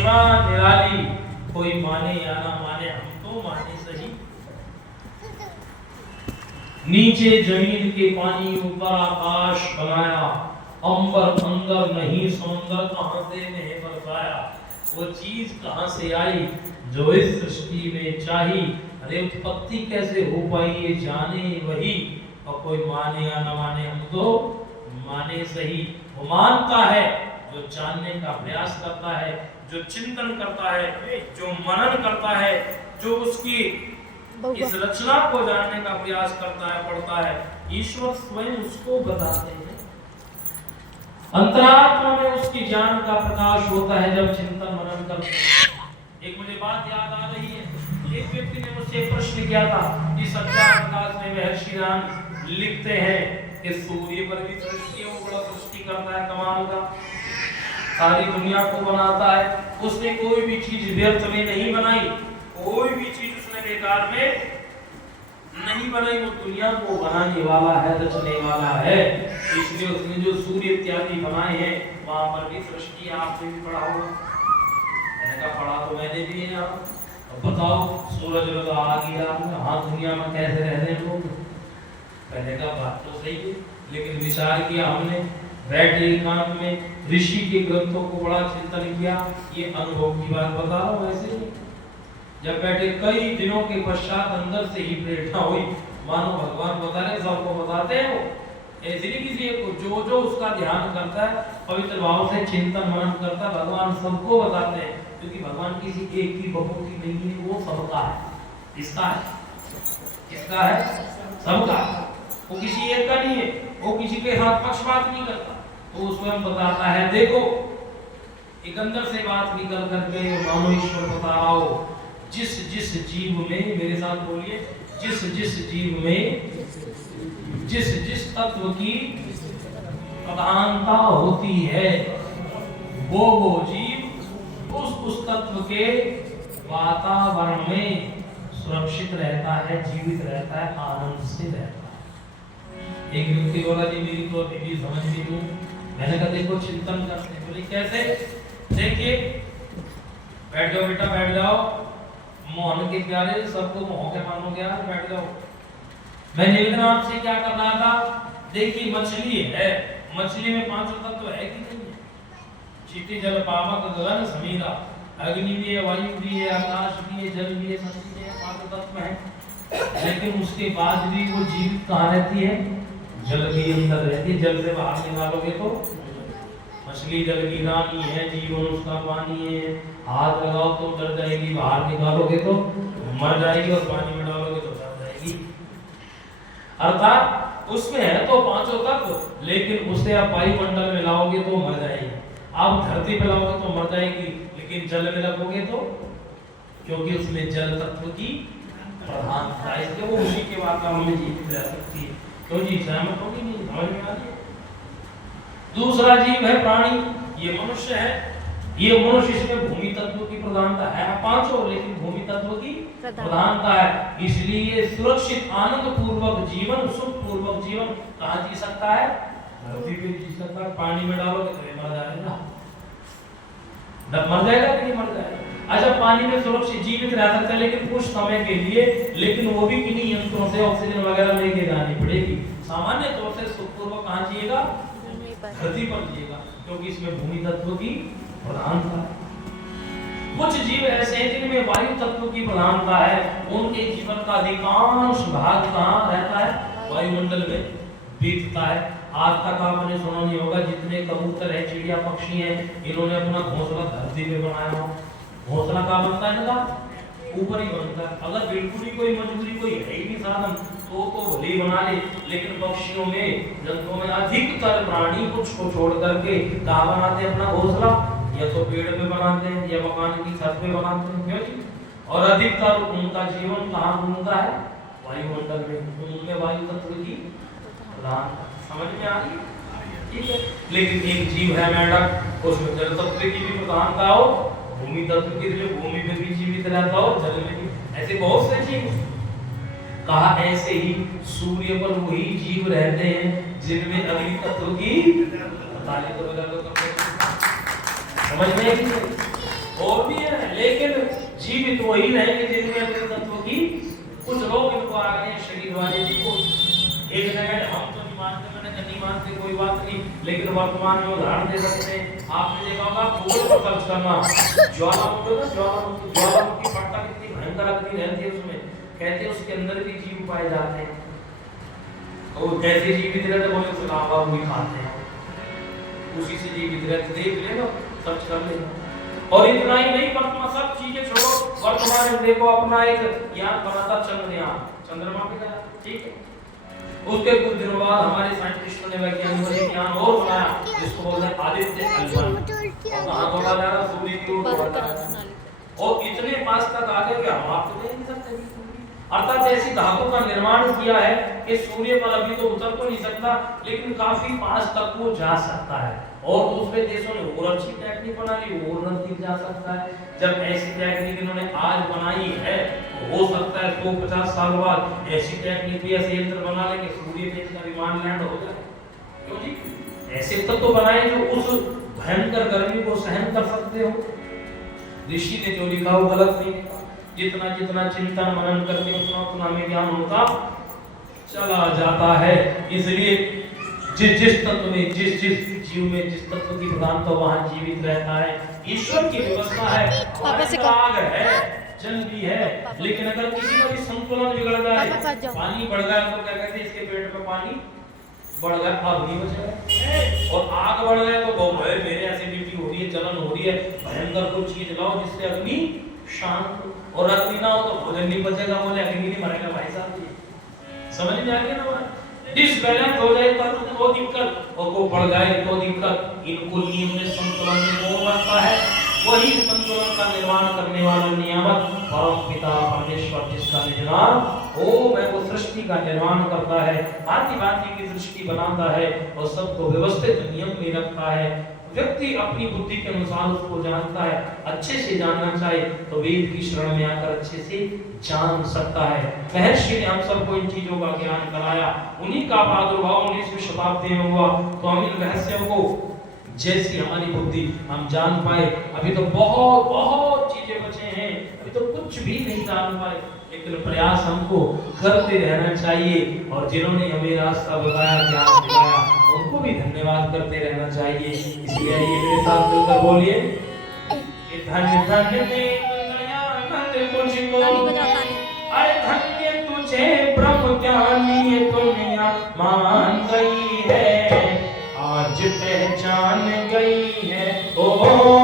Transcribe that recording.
महिमा निराली, कोई माने या ना माने, हम तो माने सही। नीचे जमीन के पानी, ऊपर आकाश बनाया, अंबर अंदर नहीं समुंदर कहां से नहीं बरसाया। वो चीज कहां से आई जो इस सृष्टि में चाही, अरे उत्पत्ति कैसे हो पाई ये जाने वही। और कोई माने या न माने, हम तो माने सही। वो मानता है जो जानने का प्रयास करता है, जो चिंतन करता है, जो मनन करता है, जो उसकी इस रचना को जानने का प्रयास करता है, पढ़ता है। ईश्वर स्वयं उसको बताते हैं। अंतरात्मा में उसकी ज्ञान का प्रकाश होता है जब चिंतन मनन करते हैं। एक मुझे बात याद आ रही है, एक व्यक्ति ने मुझसे प्रश्न किया था कि सत्या प्रकाश में महर्षि राम लिखते हैं कि सूर्य पर भी सृष्टियों बड़ा सृष्टि करता है, कमाल का, सारी दुनिया को बनाता है। उसने कोई भी चीज व्यर्थ में नहीं बनाई, कोई भी चीज उसने बेकार में नहीं बनाई। वो दुनिया को बनाने वाला है, रचने वाला है। इसलिए उसने जो सूर्य इत्यादि बनाए हैं वहां पर भी सृष्टि, आपने भी पढ़ा होगा। मैंने कहा पढ़ा तो मैंने भी है। अब बताओ सूरज लगा आ गया, हाँ दुनिया में कैसे रह रहे लोग। पहले का बात तो सही है, लेकिन विचार किया हमने, बैठे एकांत में ऋषि के ग्रंथों को बड़ा चिंतन किया। ये अनुभव की बात बता रहा हूँ। ऐसे जब बैठे कई दिनों के पश्चात अंदर से ही प्रेरणा हुई, मानो भगवान बता रहे, सबको बताते हैं वो। ऐसे नहीं किसी एक को, जो जो उसका ध्यान करता है, पवित्र भाव से चिंतन मनन करता है, भगवान सबको बताते हैं। क्योंकि भगवान किसी एक की बहु की नहीं है, वो सबका है। किसका है? किसका है? सबका। वो किसी एक का नहीं है, वो किसी के साथ पक्षपात नहीं करता। वो स्वयं बताता है। देखो एक अंदर से बात निकल करके मानो ईश्वर बता रहा हो, जिस जिस जीव में, मेरे साथ बोलिए, जिस जिस जीव में जिस जिस तत्व की प्रधानता होती है, वो जीव उस तत्व के वातावरण में सुरक्षित रहता है, जीवित रहता है, आनंद से रहता है। एक व्यक्ति बोला जी मेरी तो अभी समझ नहीं हूँ। मैंने कहा देखो चिंतन करते हैं। बोले कैसे? देखिए, बैठ जाओ बेटा, बैठ जाओ। मोहन के प्यारे, सबको मोह के मानो गया, बैठ जाओ। मैं निवेदन आपसे क्या कर रहा था, देखिए मछली है, मछली में पांचों तत्व है कि नहीं है? क्षितिज जल पावक गगन समीरा, अग्नि भी है, वायु भी है, आकाश भी है, जल भी है, सब भी है, पांचों तत्व है। लेकिन उसके बाद भी वो जीवित कहाँ रहती है? जल के अंदर रहती है। जल से बाहर निकालोगे तो मछली जल की रानी है, जीवन उसका पानी है। हाथ लगाओ तो डर जाएगी, बाहर निकालोगे तो मर जाएगी, और पानी में डालोगे तो डर जाएगी। अर्थात उसमें है तो पांचों तत्व, लेकिन उसे आप वायुमंडल में लाओगे तो मर जाएगी। आप धरती पे लाओगे तो मर जाएगी, लेकिन जल में रखोगे तो, क्योंकि उसमें जल तत्व की प्रधानता है, इसलिए वो उसी के वातावरण में जीवित रह सकती है। क्यों जी, सहमत होगी? नहीं समझ में आ रही है? दूसरा जीव है प्राणी, ये मनुष्य है। ये मनुष्य, इसमें भूमि तत्व की प्रधानता है, पांचों, लेकिन भूमि तत्व की प्रधानता है। इसलिए सुरक्षित आनंद पूर्वक जीवन, सुख पूर्वक जीवन कहाँ जी सकता है? धरती पे जी सकता है। पानी में डालोगे तो मर जाएगा, मर जाएगा कि नहीं मर जाएगा? अच्छा, पानी में सुरक्षित जीवित रह सकता है, लेकिन कुछ समय के लिए, लेकिन वो भी किन्हीं यंत्रों से ऑक्सीजन वगैरह लेके जानी पड़ेगी। सामान्य तौर से सुखपूर्वक कहाँ जिएगा? धरती पर जिएगा, क्योंकि इसमें भूमि तत्व की प्रधानता है। कुछ जीव ऐसे हैं जिनमें वायु तत्व की प्रधानता है, उनके जीवन का अधिकांश भाग कहाँ रहता है? वायुमंडल में बीतता है। आज तक आपने सुना नहीं होगा, जितने कबूतर है, चिड़िया पक्षी हैं, इन्होंने अपना घोंसला धरती पे बनाया हो। घोंसला कहाँ बनता है इनका? ऊपर ही बनता है। अगर बिल्कुल ही कोई मजबूरी, कोई है ही नहीं साधन, तो भले ही बना ले। लेकिन पक्षियों में, जंतुओं में अधिकतर प्राणी कुछ को छोड़ करके कहाँ बनाते हैं अपना घोंसला? या तो पेड़ पे बनाते हैं, या मकान की छत पे बनाते हैं। क्यों जी? और अधिकतर उनका जीवन कहाँ घूमता है? वायुमंडल में। उनमें वायु तत्व की प्रधानता समझ में आ रही है? ठीक है। लेकिन एक जीव है मेंढक, उसमें जल तत्व की भी प्रधानता हो, भूमि तत्व के लिए भूमि में भी जीवित रहता हो, जल में भी। ऐसे बहुत से जीव। कहा ऐसे ही सूर्य पर वही जीव रहते हैं जिनमें अग्नि तत्व की समझ में आई? और भी है, लेकिन जीवित वही रहेंगे जिनमें अपने तत्व की। कुछ लोग इनको आ गए शरीर वाले जी को, एक जगह हम तो नहीं मानते, मैंने कहा नहीं मानते कोई बात नहीं, लेकिन वर्तमान में उदाहरण दे सकते हैं। आपने देखा होगा गूगल पर सर्च करना, ज्वालामुखी फटता कितनी भयंकर अग्नि रहती है उसमें, कहते हैं उसके अंदर भी जीव पाए जाते हैं। और कैसे जीवित रहते बोले उसका लावा भी खाते हैं, उसी से जीवित रहते। देख लेना, सर्च कर लेना। और इतना ही नहीं, वर्तमान सब चीजें छोड़ो, वर्तमान में देखो अपना एक यान बनाता चंद्रयान, चंद्रमा पे गया, ठीक है। उसके कुछ दिनों बाद हमारे साइंटिस्टों ने वैज्ञानिकों ने यान और बनाया जिसको बोलते हैं आदित्य अल्बन। और कहां तोड़ा जा रहा, सूर्य की ओर बढ़ता है, और इतने पास तक आ गए कि हम आपको देख नहीं सकते। अर्थात ऐसी धातु का निर्माण किया है कि सूर्य पर अभी तो उतर तो नहीं सकता, लेकिन काफी पास तक वो जा सकता है। और दूसरे देशों ने और अच्छी टेक्निक बना ली, और नजदीक जा सकता है। जब ऐसी टेक्निक इन्होंने आज बनाई है, तो हो सकता है 150 साल बाद ऐसी टेक्निक भी, ऐसे यंत्र बना लेंगे सूर्य पे इसका विमान लैंड हो जाए। क्यों जी? ऐसे तत्व तो बनाए जो उस भयंकर गर्मी को सहन कर सकते हो। ऋषि ने जो लिखा वो गलत नहीं लिखा। जितना जितना चिंतन मनन करते उतना उतना हमें ज्ञान होता चला जाता है। इसलिए जिस तत्व में, जिस जीव में जिस तत्व की प्रधानता वहां जीवित रहता है। ईश्वर की व्यवस्था है, आग है, जल भी है, लेकिन अगर किसी का भी संतुलन बिगड़ जाए, पानी बढ़ गया तो क्या कहते हैं, इसके पेट में पानी बढ़ गया, आग नहीं बचेगा। और आग बढ़ गया तो वो मेरे एसिडिटी हो रही है, जलन हो रही है, भयंकर कुछ चीज लाओ जिससे अग्नि शांत। और अग्नि ना हो तो भोजन नहीं बचेगा, बोले अग्नि नहीं मरेगा भाई साहब। समझ में आ गया ना बात? डिसबैलेंस हो जाए तो दिक्कत, और को बढ़ जाए तो दिक्कत। इनको नियम में संतुलन में कौन रखता है? वही संतुलन का निर्माण करने वाला नियामक परम पिता परमेश्वर, जिसका निर्माण वो सृष्टि का निर्माण करता है, भांति-भांति की सृष्टि बनाता है और सबको व्यवस्थित नियम में रखता है। व्यक्ति अपनी बुद्धि के अनुसार उसको जानता है, अच्छे से जानना चाहे तो वेद की शरण में आकर अच्छे से जान सकता है। महर्षि ने हम सबको इन चीजों का ज्ञान कराया, उन्हीं का प्रादुर्भाव 19वीं शताब्दी में हुआ, तो हम इन रहस्यों को जैसी हमारी बुद्धि हम जान पाए। अभी तो बहुत बहुत चीजें बचे हैं, अभी तो कुछ भी नहीं जान पाए, लेकिन प्रयास हमको करते रहना चाहिए। और जिन्होंने हमें रास्ता बताया, ज्ञान दिलाया, उनको भी धन्यवाद करते रहना चाहिए। इसलिए ये मेरे साथ मिलकर बोलिए, धन्य धन्य दयानंद तुझको, अरे धन्य तुझे ब्रह्म ज्ञानी दुनिया मान गई है, आज पहचान गई है। ओ